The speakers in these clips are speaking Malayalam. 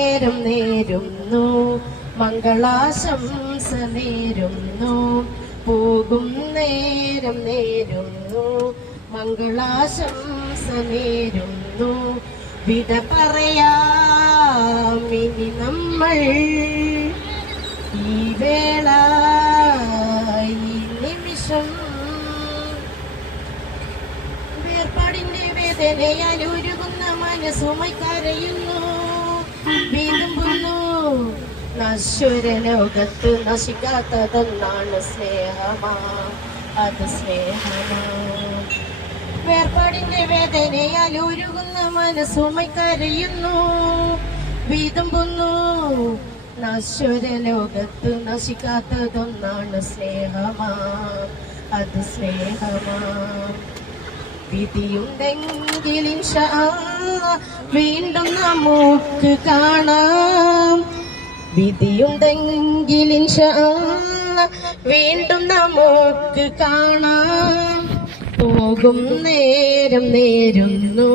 നേരം നേരുന്നു മംഗളാശംസ നേരുന്നു പോകും നേരം നേരുന്നു മംഗളാശംസ നേരുന്നു വിട പറയാം ഇനി നമ്മൾ ഈ വേള ഈ നിമിഷം വേർപാടിന്റെ വേദനയാൽ ഉരുകുന്ന മനസ്സുമായി കരയുന്നു വീതുമ്പുന്നു നശ്വര ലോകത്ത് നശിക്കാത്തതെന്നാണ് സ്നേഹമാ അത് സ്നേഹമാ വേർപാടിന്റെ വേദനയാൽ ഉരുകുന്ന മനസ്സുമായി കരയുന്നു വീതുമ്പുന്നു നശ്വര ലോകത്ത് നശിക്കാത്തതൊന്നാണ് സ്നേഹമാ അത് സ്നേഹമാ വിധിയുണ്ടെങ്കിൽ ഇൻഷാ അല്ലാഹ് വീണ്ടും നമുക്ക് കാണാം വിധിയുണ്ടെങ്കിൽ ഇൻഷാ അല്ലാഹ് വീണ്ടും നമുക്ക് കാണാം പോകും നേരം നേരുന്നു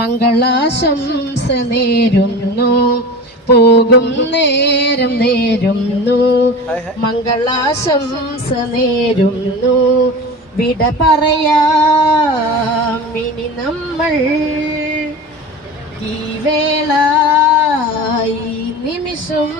മംഗളാശംസ നേരുന്നു പോകും നേരം നേരുന്നു മംഗളാശംസ നേരുന്നു വിട പറയാം ഇനി നമ്മൾ ഈ വേള ഈ നിമിഷം